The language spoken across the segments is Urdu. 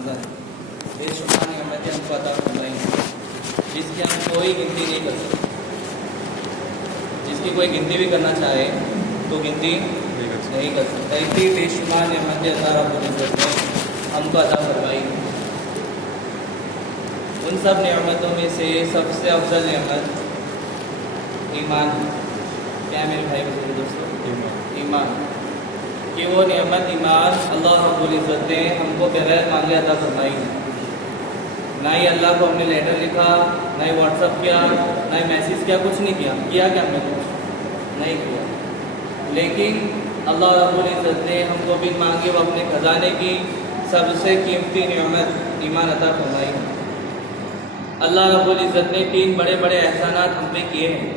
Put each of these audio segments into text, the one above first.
نوازا ہے، بے شمار نعمتیں ہم کو عطا فرمائی ہیں جس کی ہم کوئی گنتی نہیں کر سکتے. جس کی کوئی گنتی بھی کرنا چاہے تو گنتی نہیں کر سکتا. اتنی بے شمار نعمتیں اللہ رب العزت نے ہم کو عطا فرمائی ہیں. ان سب نعمتوں میں سے سب سے افضل نعمت ایمان ہے. کیا میرے بھائی بزرگ دوستوں؟ ایمان. کہ وہ نعمت ایمان اللہ رب العزت نے ہم کو بغیر مانگے عطا فرمائی ہے. نہ ہی اللہ کو ہم نے لیٹر لکھا، نہ ہی واٹس اپ کیا، نہ ہی میسیج کیا، کچھ نہیں کیا کہ ہم نے کچھ نہیں کیا. لیکن اللہ رب العزت نے ہم کو بن مانگے وہ اپنے خزانے کی سب سے قیمتی نعمت ایمان عطا فرمائی ہے. اللہ رب العزت نے 3 بڑے بڑے احسانات ہم پہ کیے ہیں.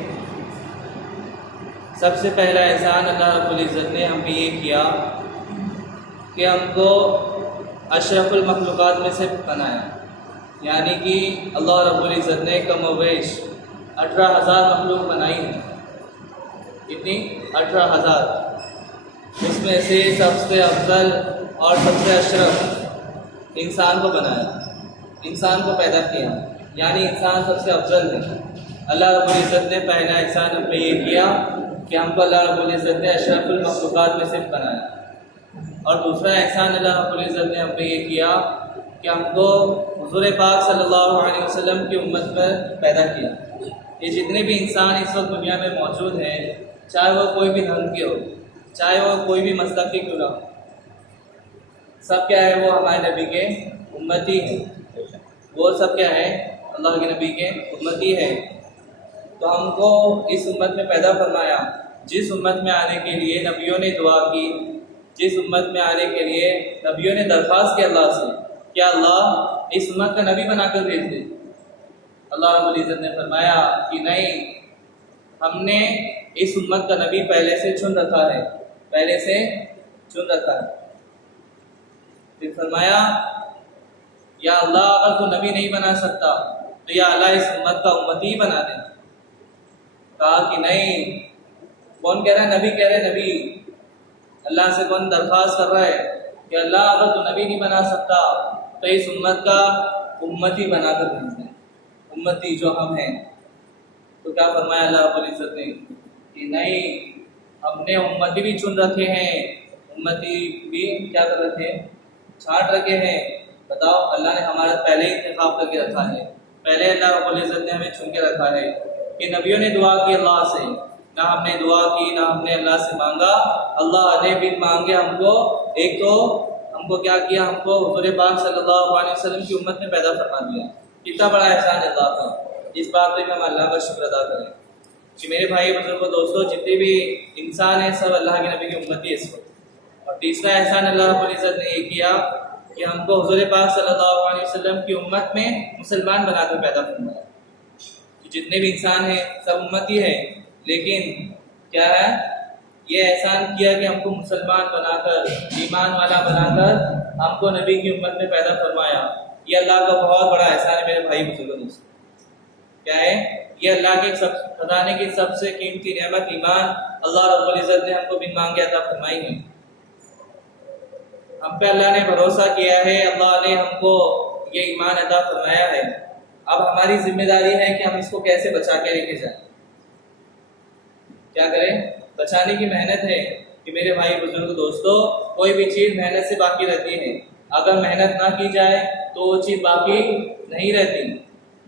سب سے پہلا احسان اللہ رب العزت نے ہم پہ یہ کیا کہ ہم کو اشرف المخلوقات میں سے بنایا. یعنی کہ اللہ رب العزت نے کم و بیش 18,000 مخلوق بنائی ہے. کتنی؟ 18,000. اس میں سے سب سے افضل اور سب سے اشرف انسان کو بنایا، انسان کو پیدا کیا، یعنی انسان سب سے افضل ہے. اللہ رب العزت نے پہلا احسان ہم پہ یہ کیا کہ ہم کو اللہ رب العزت نے اشرف المخلوقات میں سے بنایا. اور دوسرا احسان اللہ رب العزت نے ہم پہ یہ کیا کہ ہم کو حضور پاک صلی اللہ علیہ وسلم کی امت پر پیدا کیا. یہ جتنے بھی انسان اس وقت دنیا میں موجود ہیں، چاہے وہ کوئی بھی دھرم کے ہو، چاہے وہ کوئی بھی مذہب کے کیوں نہ ہو، سب کیا ہے؟ وہ ہمارے نبی کے امتی ہیں. وہ سب کیا ہے؟ اللہ کے نبی کے امتی ہے. تو ہم کو اس امت میں پیدا فرمایا جس امت میں آنے کے لیے نبیوں نے دعا کی، جس امت میں آنے کے لیے نبیوں نے درخواست کی اللہ سے، کیا اللہ اس امت کا نبی بنا کر بھیج دے. اللہ رب العزت نے فرمایا کہ نہیں، ہم نے اس امت کا نبی پہلے سے چن رکھا ہے، پہلے سے چن رکھا ہے. پھر فرمایا یا اللہ اگر تو نبی نہیں بنا سکتا تو یا اللہ اس امت کا امتی ہی بنا دے. کہا کہ نہیں، کون کہہ رہا ہے نبی؟ کہہ رہے نبی. اللہ سے کون درخواست کر رہا ہے کہ اللہ اگر تو نبی نہیں بنا سکتا تو اس امت کا امتی بنا کر بھیج دیں، امتی جو ہم ہیں. تو کیا فرمایا اللہ رب العزت نے کہ نہیں، ہم نے امتی بھی چن رکھے ہیں، امتی بھی کیا کر رکھے ہیں؟ چھانٹ رکھے ہیں. بتاؤ، اللہ نے ہمارا پہلے ہی انتخاب کر کے رکھا ہے، پہلے اللہ رب العزت نے ہمیں چن کے رکھا ہے. کہ نبیوں نے دعا کی اللہ سے، نہ ہم نے دعا کی نہ ہم نے اللہ سے مانگا. اللہ نے بھی مانگے ہم کو، ایک تو ہم کو کیا کیا؟ ہم کو حضور پاک صلی اللہ علیہ وسلم کی امت میں پیدا فرما دیا. کتنا بڑا احسان ہے اللہ کا. اس بات پہ ہم اللہ کا شکر ادا کریں کہ میرے بھائی بزرگوں دوستوں، جتنے بھی انسان ہیں سب اللہ کے نبی کی امتی ہے اس وقت. اور تیسرا احسان اللہ رب العزت نے یہ کیا کہ ہم کو حضور پاک صلی اللہ علیہ وسلم کی امت میں مسلمان بنا کر پیدا فرمایا. جتنے بھی انسان ہیں سب امتی ہے، لیکن کیا ہے؟ یہ احسان کیا کہ ہم کو مسلمان بنا کر، ایمان والا بنا کر ہم کو نبی کی امت میں پیدا فرمایا. یہ اللہ کا بہت بڑا احسان ہے میرے بھائی بزرگوں دوستوں. کیا ہے یہ؟ اللہ کے خزانے کی سب سے قیمتی نعمت ایمان اللہ رب العزت نے ہم کو بن مانگے عطا فرمائی ہے. ہم پہ اللہ نے بھروسہ کیا ہے، اللہ نے ہم کو یہ ایمان عطا فرمایا ہے. اب ہماری ذمہ داری ہے کہ ہم اس کو کیسے بچا کے لے کے جائیں. کیا کریں؟ بچانے کی محنت ہے کہ میرے بھائی بزرگ دوستوں، کوئی بھی چیز محنت سے باقی رہتی ہے. اگر محنت نہ کی جائے تو وہ چیز باقی نہیں رہتی.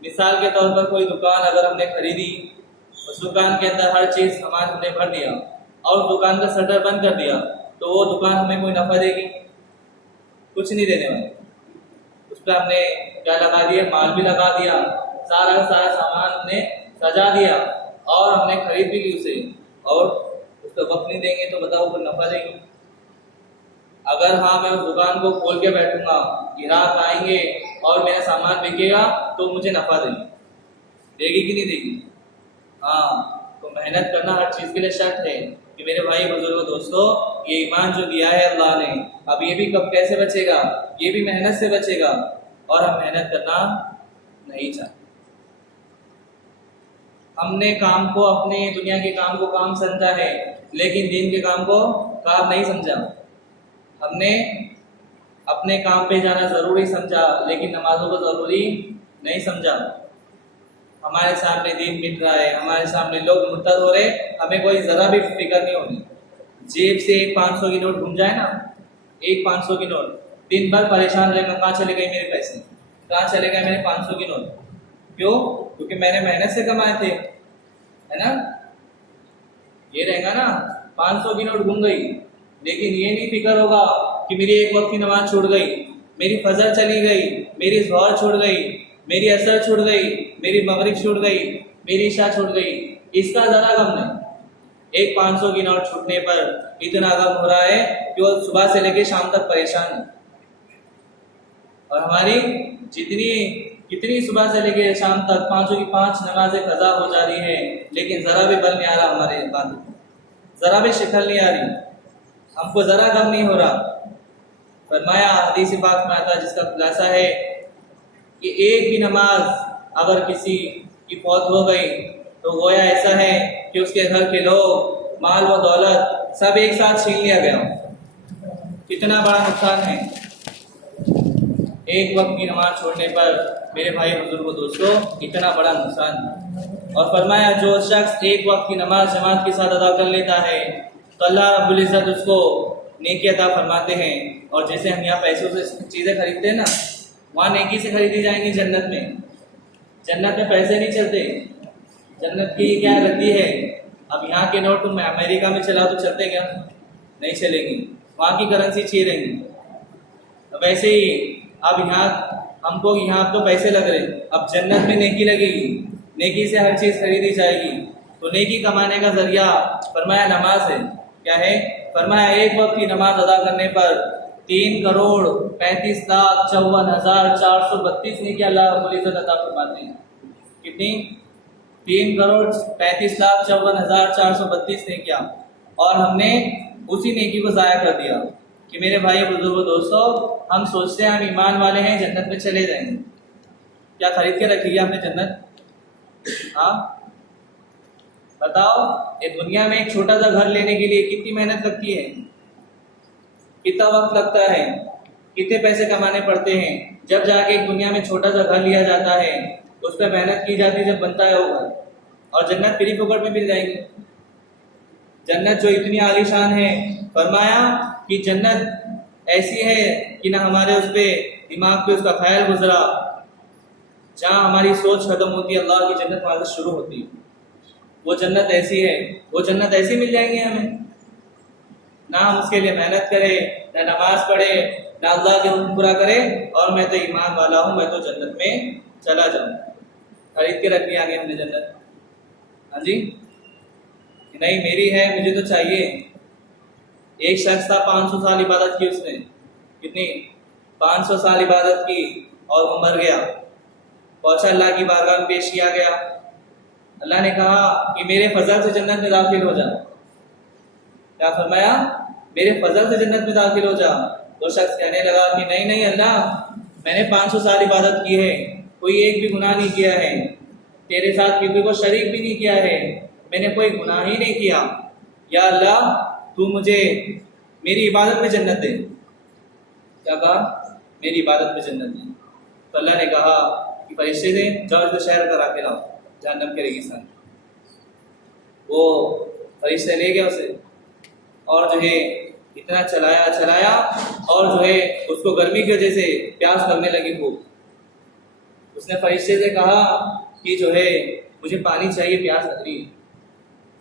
مثال کے طور پر کوئی دکان اگر ہم نے خریدی، اس دکان کے اندر ہر چیز سامان ہم نے بھر دیا اور دکان کا شٹر بند کر دیا، تو وہ دکان ہمیں کوئی نفع دے گی؟ کچھ نہیں دینے والی. اس پہ ہم نے کیا لگا دیا؟ مال بھی لگا دیا، سارا سامان ہم نے سجا دیا اور ہم نے خرید بھی لی اسے، اور اس پہ وقت نہیں دیں گے تو بتاؤ کوئی نفع دے گی؟ اگر ہاں میں اس دکان کو کھول کے بیٹھوں گا، گراہک آئیں گے اور میرا سامان بکے گا تو مجھے نفع دے گی کہ نہیں دے گی؟ ہاں. تو محنت کرنا ہر چیز کے لیے شرط ہے کہ میرے بھائی بزرگوں دوستوں، یہ ایمان جو دیا ہے اللہ نے، اب یہ بھی کب کیسے بچے گا؟ یہ بھی محنت سے بچے گا. اور ہم محنت کرنا نہیں چاہتے. ہم نے کام کو، اپنے دنیا کے کام کو کام سمجھا ہے، لیکن دین کے کام کو کام نہیں سمجھا. ہم نے اپنے کام پہ جانا ضروری سمجھا لیکن نمازوں کو ضروری نہیں سمجھا. ہمارے سامنے دین مٹ رہا ہے، ہمارے سامنے لوگ مرتد ہو رہے، ہمیں کوئی ذرا بھی فکر نہیں ہونی. جیب سے ایک 500 کی نوٹ گھوم جائے نا، ایک 500 کی نوٹ، دن بھر پریشان رہے گا، کہاں چلے گئے میرے پیسے، کہاں چلے گئے میرے 500 کی نوٹ. کیوں؟ کیونکہ میں نے محنت سے کمائے تھے، ہے نا. یہ رہے گا نا 500 کی نوٹ گھوم گئی، لیکن یہ نہیں فکر ہوگا کہ میری ایک وقت کی نماز چھوٹ گئی، میری فجر چلی گئی، میری ظہر چھوٹ گئی، میری عصر چھوٹ گئی، میری مغرب چھوٹ گئی، میری عشاء چھوٹ گئی. اس کا ذرا غم نہیں. ایک 500 کی نوٹ چھوٹنے پر اتنا غم ہو رہا ہے کہ وہ صبح سے لے کے شام تک پریشان ہے. اور ہماری کتنی صبح سے لے کے شام تک 500 کی 5 نمازیں قضا ہو جا رہی ہیں، لیکن ذرا بھی بل نہیں آ رہا ہمارے بات، ذرا بھی شکل نہیں آ رہی، ہم کو ذرا غم نہیں ہو رہا. فرمایا حدیث پاک میں آتا جس کا خلاصہ ہے کہ ایک بھی نماز اگر کسی کی فوت ہو گئی تو گویا ایسا ہے کہ اس کے گھر کے لوگ، مال و دولت سب ایک ساتھ چھین لیا گیا. کتنا بڑا نقصان ہے ایک وقت کی نماز چھوڑنے پر میرے بھائی بزرگوں دوستوں، اتنا بڑا نقصان. اور فرمایا جو شخص ایک وقت کی نماز جماعت کے ساتھ ادا کر لیتا ہے تو اللہ رب العزت اس کو نیکی عطا فرماتے ہیں. اور جیسے ہم یہاں پیسوں سے چیزیں خریدتے ہیں نا، وہاں نیکی سے خریدی جائیں گی جنت میں. جنت میں پیسے نہیں چلتے، جنت کی کیا رتی ہے. اب یہاں کے نوٹ میں امریکہ میں چلا تو چلتے کیا؟ نہیں چلیں گی، وہاں کی کرنسی چھیریں گی. ویسے ہی اب یہاں ہم کو یہاں تو پیسے لگ رہے، اب جنت میں نیکی لگے گی، نیکی سے ہر چیز خریدی جائے گی. تو نیکی کمانے کا ذریعہ فرمایا نماز ہے. کیا ہے؟ فرمایا ایک وقت کی نماز ادا کرنے پر 3,35,54,432 نیکی اللہ رب العزت عطا فرماتے ہیں. کتنی؟ 3,35,54,432 نیکیاں. اور ہم نے اسی نیکی کو ضائع کر دیا. کہ میرے بھائی بزرگوں دوستوں، ہم سوچتے ہیں ہم ایمان والے ہیں، جنت میں چلے جائیں گے. کیا خرید کے رکھی ہے ہم نے جنت؟ ہاں بتاؤ، یہ دنیا میں ایک چھوٹا سا گھر لینے کے لیے کتنی محنت لگتی ہے، کتنا وقت لگتا ہے، کتنے پیسے کمانے پڑتے ہیں. جب جا کے ایک دنیا میں چھوٹا سا گھر لیا جاتا ہے، اس پہ محنت کی جاتی ہے، جب بنتا ہے وہ گھر. اور جنت فری پھوکٹ میں مل جائے گی. جنت جو اتنی عالی شان ہے، فرمایا کہ جنت ایسی ہے کہ نہ ہمارے اس پہ دماغ پہ اس کا خیال گزرا. جہاں ہماری سوچ ختم ہوتی ہے، اللہ کی جنت وہاں سے شروع ہوتی ہے. وہ جنت ایسی ہے، وہ جنت ایسی مل جائیں گے ہمیں. نہ ہم اس کے لیے محنت کریں، نہ نماز پڑھے، نہ اللہ کے حکم پورا کرے، اور میں تو ایمان والا ہوں، میں تو جنت میں چلا جاؤں. خرید کے رکھ لیا آگے ہم نے جنت. ہاں جی، نہیں میری ہے، مجھے تو چاہیے. ایک شخص تھا 500 سال عبادت کی، اس نے کتنی 500 سال عبادت کی، اور وہ مر گیا. پہنچا اللہ کی بارگاہ میں پیش کیا گیا. اللہ نے کہا کہ میرے فضل سے جنت میں داخل ہو جا. کیا فرمایا؟ میرے فضل سے جنت میں داخل ہو جا. وہ شخص کہنے لگا کہ نہیں نہیں اللہ، میں نے 500 سال عبادت کی ہے، کوئی ایک بھی گناہ نہیں کیا ہے، تیرے ساتھ کسی کو شریک بھی نہیں کیا ہے، میں نے کوئی گناہ ہی نہیں کیا. یا اللہ تو مجھے میری عبادت میں جنت دے. کیا کہا؟ میری عبادت میں جنت دے. تو اللہ نے کہا کہ فرشتے دے جاؤ اس کو شہر کرا کے لاؤ، جہنم کے ریگستان. وہ فرشتے لے گیا اسے، اور جو ہے اتنا چلایا اور جو ہے اس کو گرمی کی وجہ سے پیاس لگنے لگی خوب. اس نے فرشتے سے کہا کہ جو ہے مجھے پانی چاہیے، پیاس لگ رہی ہے.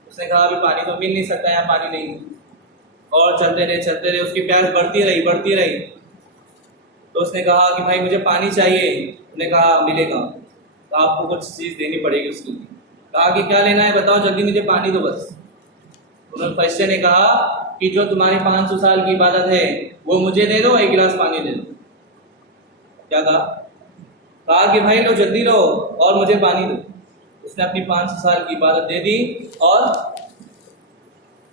اس نے کہا ابھی پانی تو مل نہیں سکتا، یہاں پانی نہیں. اور چلتے رہے، اس کی پیاس بڑھتی رہی. تو اس نے کہا کہ بھائی مجھے پانی چاہیے. اس نے کہا ملے گا، تو آپ کو کچھ چیز دینی پڑے گی اس کے لیے. کہا کہ کیا لینا ہے بتاؤ، جلدی مجھے پانی دو بس. انہوں نے فرشتے نے کہا کہ جو تمہاری 500 سال کی عبادت ہے وہ مجھے دے دو، 1 گلاس پانی دے دو. کیا کہا کہ بھائی لو جلدی لو اور مجھے پانی دو. اس نے اپنی 500 سال کی عبادت دے دی اور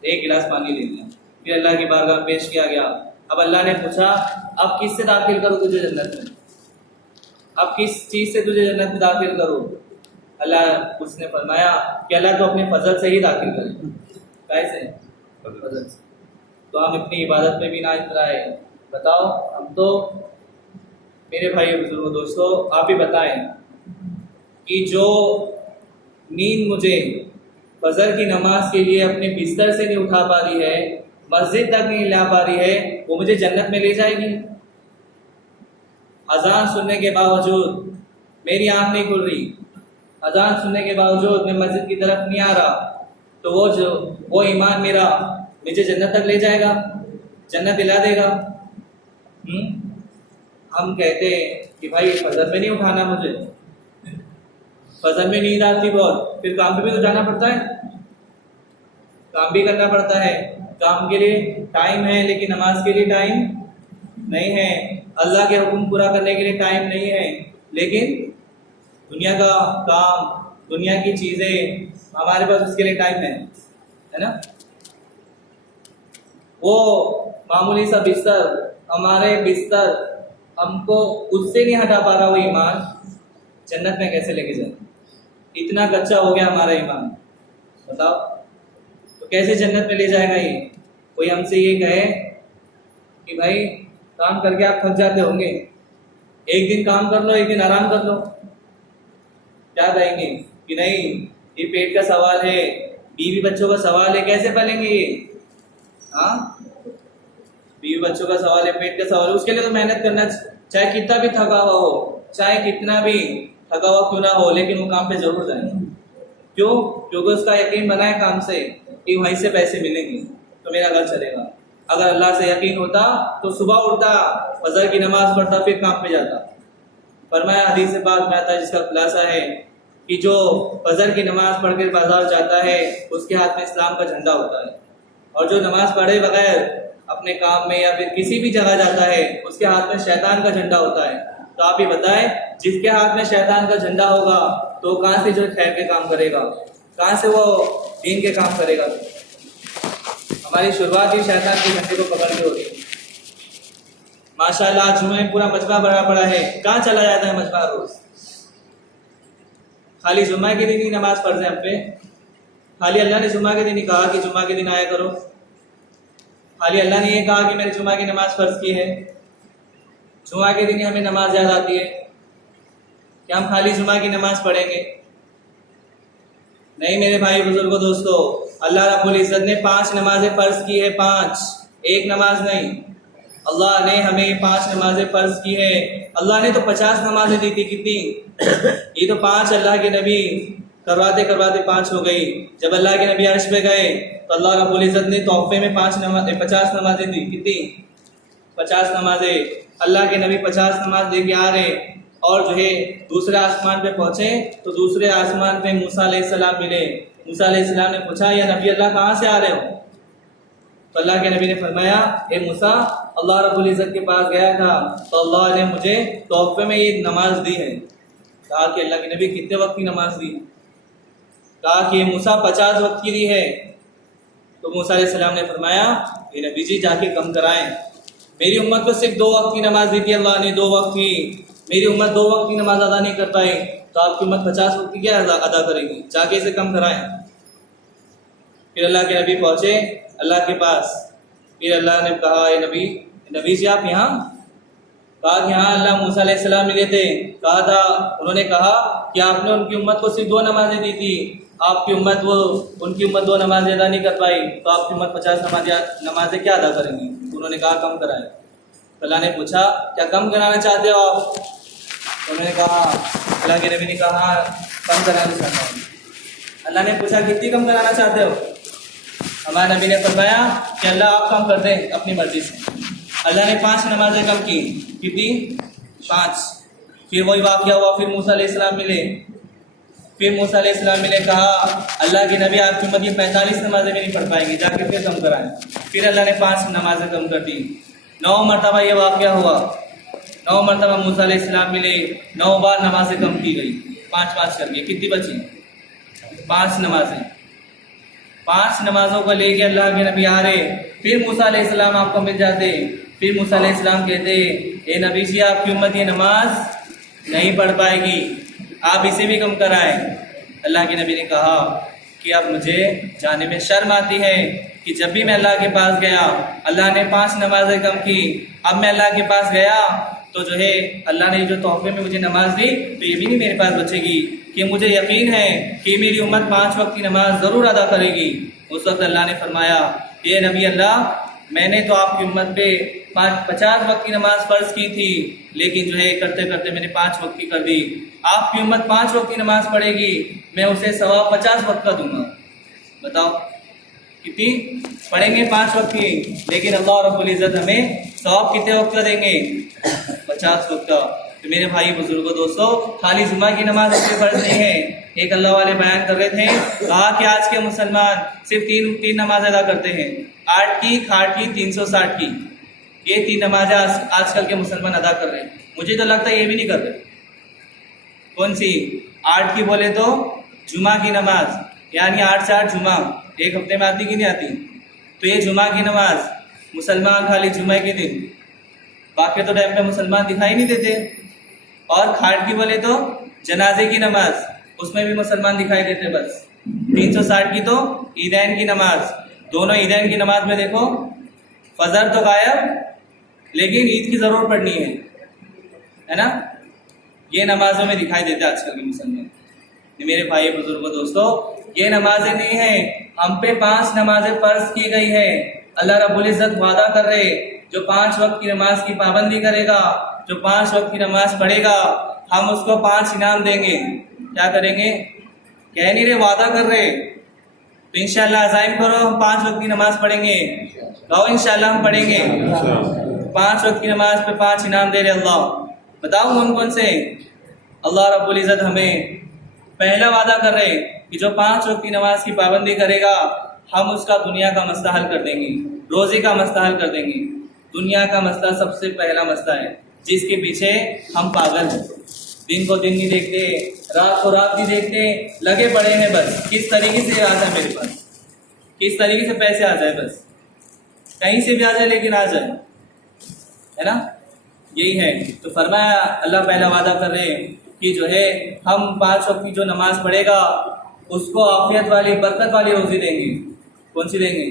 1 گلاس پانی لے لیا. پھر اللہ کی بارگاہ میں پیش کیا گیا. اب اللہ نے پوچھا اب کس سے داخل کروں تجھے جنت میں، اب کس چیز سے تجھے جنت میں داخل کروں. اللہ اس نے فرمایا کہ اللہ تو اپنے فضل سے ہی داخل کرے. کیسے؟ فضل سے. تو ہم اپنی عبادت میں بھی نہ اترائے، بتاؤ ہم تو میرے بھائی بزرگوں دوستوں آپ ہی بتائیں کہ جو نیند مجھے فجر کی نماز کے لیے اپنے بستر سے نہیں اٹھا پا رہی ہے، مسجد تک نہیں لا پا رہی ہے، وہ مجھے جنت میں لے جائے گی؟ اذان سننے کے باوجود میری آنکھ نہیں کھل رہی، اذان سننے کے باوجود میں مسجد کی طرف نہیں آ رہا، تو وہ ایمان میرا مجھے جنت تک لے جائے گا، جنت دلا دے گا؟ ہم کہتے ہیں کہ بھائی فجر میں نہیں اٹھانا، مجھے فجر میں نیند آتی بہت، پھر کام پہ بھی تو جانا پڑتا ہے، کام بھی کرنا پڑتا ہے، کام کے لیے ٹائم ہے لیکن نماز کے لیے ٹائم نہیں ہے، اللہ کے حکم پورا کرنے کے لیے ٹائم نہیں ہے، لیکن دنیا کا کام، دنیا کی چیزیں ہمارے پاس اس کے لیے ٹائم ہے نا؟ وہ معمولی سا بستر، ہمارے بستر ہم کو اس سے نہیں ہٹا پا رہا وہ ایمان، جنت میں کیسے لے کے جائے؟ اتنا کچا ہو گیا ہمارا ایمان، بتاؤ تو کیسے جنت میں لے جائے گا؟ یہ کوئی ہم سے یہ کہے کہ بھائی کام کر کے آپ تھک جاتے ہوں گے، ایک دن کام کر لو، ایک دن آرام کر لو، کیا کہیں گے کہ نہیں یہ پیٹ کا سوال ہے، بیوی بچوں کا سوال ہے، کیسے پلیں گے یہ؟ ہاں، بیوی بچوں کا سوال ہے، پیٹ کا سوال ہے، اس کے لیے تو محنت کرنا، چاہے کتنا بھی تھکا ہوا ہو، چاہے کتنا بھی تھکا ہوا کیوں نہ ہو، لیکن وہ کام پہ ضرور جائیں گے۔ کیوں؟ کیونکہ اس کا یقین بنا ہے کام سے کہ وہیں سے پیسے ملیں گے تو میرا گھر چلے گا۔ اگر اللہ سے یقین ہوتا تو صبح اٹھتا، فجر کی نماز پڑھتا، پھر کام پہ جاتا۔ فرمایا حدیث پاک میں آتا ہے، جس کا خلاصہ ہے کہ جو فجر کی نماز پڑھ کے بازار جاتا ہے اس کے ہاتھ میں اسلام کا جھنڈا ہوتا ہے، اور جو نماز پڑھے بغیر اپنے کام میں یا پھر کسی بھی جگہ جاتا ہے اس کے ہاتھ میں شیطان کا جھنڈا ہوتا ہے۔ تو آپ ہی بتائیں، جس کے ہاتھ میں شیطان کا جھنڈا ہوگا تو کہاں سے جو خیر کے کام کرے گا، کہاں سے وہ دین کے کام کرے گا؟ ہماری شروعات ہی شیطان کے جھنڈے کو پکڑ کے ہوتی ہے۔ ماشاءاللہ جمعہ میں پورا مجمع بھرا پڑا ہے، کہاں چلا جاتا ہے مجمع روز؟ خالی جمعہ کے دن ہی نماز پڑھ رہے ہیں ہم پہ؟ خالی اللہ نے جمعہ کے دن ہی کہا کہ جمعہ کے دن آیا کرو؟ خالی اللہ نے یہ کہا کہ میں نے جمعہ کی نماز فرض کی ہے، جمعہ کے دن ہی ہمیں نماز یاد آتی ہے کہ ہم خالی جمعہ کی نماز پڑھیں گے؟ نہیں میرے بھائی بزرگوں دوستو، اللہ رب العزت نے 5 نمازیں فرض کی ہے، 5، ایک نماز نہیں، اللہ نے ہمیں 5 نمازیں فرض کی ہے۔ اللہ نے تو 50 نمازیں دی تھی، کتنی؟ یہ تو 5 اللہ کے نبی کرواتے کرواتے 5 ہو گئی۔ جب اللہ کے نبی عرش پہ گئے تو اللہ رب العزت نے تحفے میں 50 نمازیں دی، کتنی؟ 50 نمازیں۔ اللہ کے نبی 50 نماز لے کے آ رہے، اور جو ہے دوسرے آسمان پہ پہنچے تو دوسرے آسمان پہ موسیٰ علیہ السلام ملے۔ موسیٰ علیہ السلام نے پوچھا یا نبی اللہ کہاں سے آ رہے ہو؟ تو اللہ کے نبی نے فرمایا اے موسیٰ اللہ رب العزت کے پاس گیا تھا تو اللہ نے مجھے تحفے میں یہ نماز دی ہے۔ کہا کہ اللہ کے نبی کتنے وقت کی نماز دی؟ کہا کہ موسیٰ 50 وقت کی دی ہے۔ تو موسیٰ علیہ السلام نے فرمایا اے نبی جی جا کے کم کرائیں، میری امت کو صرف 2 وقت کی نماز دی تھی اللہ نے، 2 وقت کی، میری امت 2 وقت کی نماز ادا نہیں کر پائی، تو آپ کی امت 50 وقت کی کیا ادا کرے گی؟ جا کے اسے کم کرائیں۔ پھر اللہ کے نبی پہنچے اللہ کے پاس، پھر اللہ نے کہا اے نبی جی آپ یہاں؟ کہا کہ ہاں اللہ موسیٰ علیہ السلام ملے تھے، کہا تھا، انہوں نے کہا کہ آپ نے ان کی امت کو صرف 2 نمازیں دی تھی، آپ کی امت ان کی امت 2 نمازیں ادا نہیں کر پائی، تو آپ کی امت 50 نمازیں کیا ادا کریں گی؟ انہوں نے کہا کم کرائیں۔ اللہ نے پوچھا کیا کم کرانا چاہتے ہو آپ؟ انہوں نے کہا، اللہ کے نبی نے کہا ہاں کم کرانا چاہتا ہوں۔ اللہ نے پوچھا کتنی کم کرانا چاہتے ہو؟ ہمارے نبی نے فرمایا کہ اللہ آپ کم کر دیں اپنی مرضی سے۔ اللہ نے 5 نمازیں کم کی، کتنی؟ 5۔ پھر وہی واقعہ ہوا، پھر موسیٰ علیہ السلام ملے، کہا اللہ کے نبی آپ کی امت یہ 45 نمازیں بھی نہیں پڑھ پائیں گے، جا کے پھر کم کرائیں۔ پھر اللہ نے 5 نمازیں کم کر دی۔ 9 مرتبہ یہ واقعہ ہوا، 9 مرتبہ موسیٰ علیہ السلام ملے، 9 بار نمازیں کم کی گئی، 5 کر کے کتنی بچی؟ 5 نمازیں۔ 5 نمازوں کو لے کے اللہ کے نبی آ رہے، پھر موسیٰ علیہ السلام آپ کو مل جاتے، پھر موسیٰ علیہ السلام کہتے اے نبی جی آپ کی امت یہ نماز نہیں پڑھ پائے گی، آپ اسے بھی کم کرائیں۔ اللہ کے نبی نے کہا کہ اب مجھے جانے میں شرم آتی ہے کہ جب بھی میں اللہ کے پاس گیا اللہ نے 5 نمازیں کم کی، اب میں اللہ کے پاس گیا تو جو ہے اللہ نے جو تحفے میں مجھے نماز دی تو یہ بھی نہیں میرے پاس بچے گی، کہ مجھے یقین ہے کہ میری امت 5 وقت کی نماز ضرور ادا کرے گی۔ اس وقت اللہ نے فرمایا اے نبی اللہ، میں نے تو آپ کی امت پہ 50 وقت کی نماز فرض کی تھی، لیکن جو ہے کرتے کرتے میں نے 5 وقت کی کر دی۔ آپ کی امت 5 وقت کی نماز پڑھے گی، میں اسے ثواب 50 وقت کا دوں گا۔ بتاؤ کتنی پڑھیں گے 5 وقت کی، لیکن اللہ رب العزت ہمیں ثواب کتنے وقت کا دیں گے؟ 50 وقت کا۔ تو میرے بھائی بزرگوں دوستو، خالی جمعہ کی نماز اپنے فرض نہیں ہے۔ ایک اللہ والے بیان کر رہے تھے، کہا کہ آج کے مسلمان صرف تین نماز ادا کرتے ہیں، 8 کی، کھاٹ کی، 360 کی۔ یہ 3 نمازیں آج کل کے مسلمان ادا کر رہے ہیں۔ مجھے تو لگتا ہے یہ بھی نہیں کر رہے۔ کون سی؟ 8 کی بولے تو جمعہ کی نماز، یعنی 8 سے 8 جمعہ ایک ہفتے میں آتی کہ نہیں آتی؟ تو یہ جمعہ کی نماز مسلمان خالی جمعہ کے دن، باقی تو ٹائم پہ مسلمان دکھائی نہیں دیتے۔ اور کھاٹ کی بولے تو جنازے کی نماز، اس میں بھی مسلمان دکھائی دیتے بس۔ 360 کی تو عیدین کی نماز، دونوں عیدین کی نماز میں دیکھو فجر تو غائب لیکن عید کی ضرور پڑھنی ہے نا؟ یہ نمازوں میں دکھائی دیتے آج کل کے مسلمان۔ میرے بھائی بزرگوں دوستو، یہ نمازیں نہیں ہیں، ہم پہ 5 نمازیں فرض کی گئی ہے۔ اللہ رب العزت وعدہ کر رہے، جو 5 وقت کی نماز کی پابندی کرے گا، جو 5 وقت کی نماز پڑھے گا، ہم اس کو 5 انعام دیں گے۔ کیا کریں گے؟ کہہ نہیں رہے، وعدہ کر رہے۔ تو انشاءاللہ عزائم کرو، ہم 5 وقت کی نماز پڑھیں گے۔ کہو انشاءاللہ ہم پڑھیں گے۔ 5 وقت کی نماز پہ 5 انعام دے رہے اللہ۔ بتاؤ کون سے؟ اللہ رب العزت ہمیں پہلا وعدہ کر رہے کہ جو 5 وقت کی نماز کی پابندی کرے گا، ہم اس کا دنیا کا مسئلہ حل کر دیں گے، روزی کا مسئلہ حل کر دیں گے۔ دنیا کا مسئلہ سب سے پہلا مسئلہ ہے جس کے پیچھے ہم پاگل ہیں، دن کو دن نہیں دیکھتے، رات کو رات نہیں دیکھتے، لگے پڑے ہیں بس کس طریقے سے آ جائے میرے پاس، کس طریقے سے پیسے آ جائے، بس کہیں سے بھی آ جائے لیکن آ جائے، ہے نا؟ یہی ہے۔ تو فرمایا اللہ پہلا وعدہ کر رہے کہ جو ہے ہم 5 وقت کی جو نماز پڑھے گا اس کو عافیت والی، برکت والی روزی دیں گے۔ کون سی دیں گے؟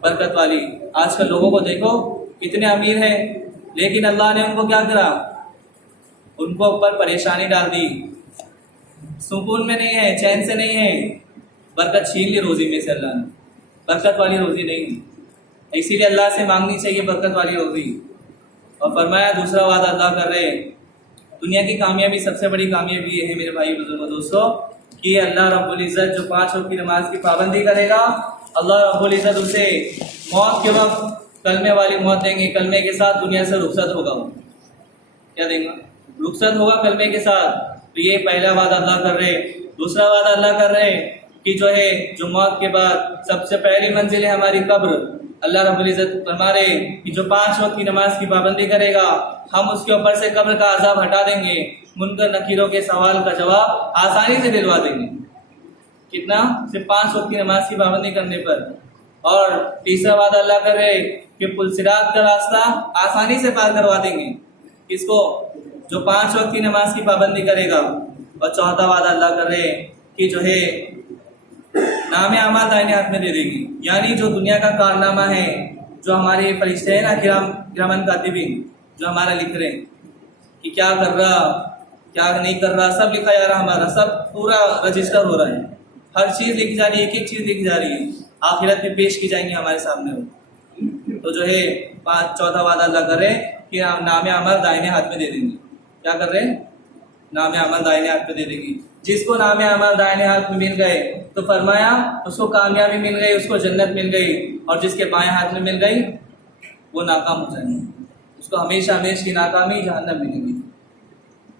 برکت والی۔ آج کل لوگوں کو دیکھو کتنے امیر ہیں، لیکن اللہ نے ان کو کیا کرا؟ ان کو اوپر پریشانی ڈال دی، سکون میں نہیں ہے، چین سے نہیں ہے، برکت چھین لی روزی میں سے اللہ نے۔ برکت والی روزی نہیں، اسی لیے اللہ سے مانگنی چاہیے برکت والی روزی۔ اور فرمایا دوسرا وعدہ اللہ کر رہے، دنیا کی کامیابی، سب سے بڑی کامیابی یہ ہے میرے بھائی بزرگوں دوستو کہ اللہ رب العزت جو 5 وقت کی نماز کی پابندی کرے گا، اللہ رب العزت اسے موت کے وقت کلمے والی موت دیں گے، کلمے کے ساتھ دنیا سے رخصت ہوگا۔ وہ کیا دیں گا؟ رخصت ہوگا کلمے کے ساتھ۔ تو یہ پہلا وعدہ اللہ کر رہے۔ دوسرا وعدہ اللہ کر رہے کہ جو ہے جو موت کے بعد سب سے پہلی منزل ہے ہماری قبر، اللہ رب العزت فرما رہے کہ جو 5 وقت کی نماز کی پابندی کرے گا، ہم اس کے اوپر سے قبر کا عذاب ہٹا دیں گے، منکر نکیروں کے سوال کا جواب آسانی سے دلوا دیں گے۔ کتنا؟ صرف 5 وقت کی نماز کی پابندی کرنے پر۔ اور تیسرا وعدہ اللہ کر رہے کہ پل صراط کا راستہ آسانی سے پار کروا دیں گے۔ کس کو؟ جو 5 وقت کی نماز کی پابندی کرے گا۔ اور چوتھا وعدہ اللہ کر رہے کہ جو ہے نام اعمال دائیں ہاتھ میں دے دے گی، یعنی جو دنیا کا کارنامہ ہے، جو ہمارے فرشتے ہیں نا کرامن کاتبین، جو ہمارا لکھ رہے ہیں کہ کیا کر رہا کیا نہیں کر رہا، سب لکھا جا رہا، ہمارا سب پورا رجسٹر ہو رہا ہے، ہر چیز لکھی جا رہی ہے، ایک ایک چیز لکھی جا رہی ہے، آخرت میں پیش کی جائیں گی ہمارے سامنے وہ۔ تو جو ہے چوتھا وعدہ اللہ کر رہے کہ نام عمل دائیں ہاتھ میں دے دیں گے۔ کیا کر رہے ہیں؟ نام عمل دائیں ہاتھ میں دے دیں گے۔ جس کو نام عمل دائیں ہاتھ میں مل گئے تو فرمایا اس کو کامیابی مل گئی، اس کو جنت مل گئی، اور جس کے بائیں ہاتھ میں مل گئی وہ ناکام ہو جائیں گے، اس کو ہمیشہ ہمیشہ کی ناکامی جہنم ملے گی۔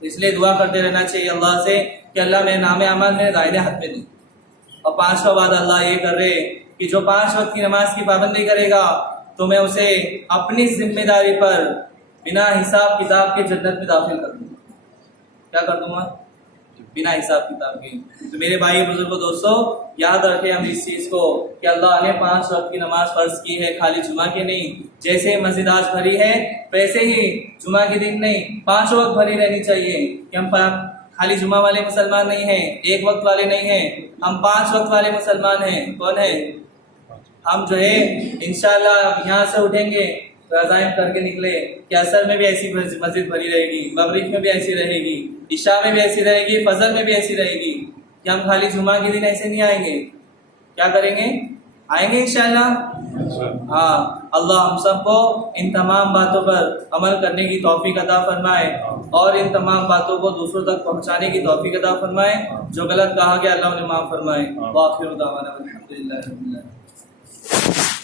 اس لیے دعا کرتے رہنا چاہیے اللہ سے کہ اللہ میں نام عمل میں دائیں ہاتھ میں دے۔ اور 5واں وعدہ اللہ یہ کر رہے کہ جو 5 وقت کی نماز کی پابندی کرے گا تو میں اسے اپنی ذمہ داری پر بنا حساب کتاب کے جنت میں داخل کر دوں گا۔ کیا کر دوں گا؟ بنا حساب کتاب کے۔ تو میرے بھائی بزرگوں دوستو، یاد رکھیں ہم اس چیز کو کہ اللہ نے 5 وقت کی نماز فرض کی ہے، خالی جمعہ کے نہیں۔ جیسے مسجد آج بھری ہے ویسے ہی جمعہ کے دن نہیں، 5 وقت بھری رہنی چاہیے کہ ہم خالی جمعہ والے مسلمان نہیں ہیں، ایک وقت والے نہیں ہیں، ہم 5 وقت والے مسلمان ہیں۔ کون ہے؟ ہم جو ہے انشاءاللہ اب یہاں سے اٹھیں گے تو عزائم کر کے نکلے کہ عصر میں بھی ایسی مسجد بھری رہے گی، مغرب میں بھی ایسی رہے گی، عشاء میں بھی ایسی رہے گی، فجر میں بھی ایسی رہے گی، کہ ہم خالی جمعہ کے دن ایسے نہیں آئیں گے۔ کیا کریں گے؟ آئیں گے انشاءاللہ۔ ہاں، اللہ ہم سب کو ان تمام باتوں پر عمل کرنے کی توفیق عطا فرمائے اور ان تمام باتوں کو دوسروں تک پہنچانے کی توفیق عطا فرمائے۔ جو غلط کہا گیا اللہ انہیں معاف فرمائے۔ وآخر دعوانا الحمدللہ رب العالمین۔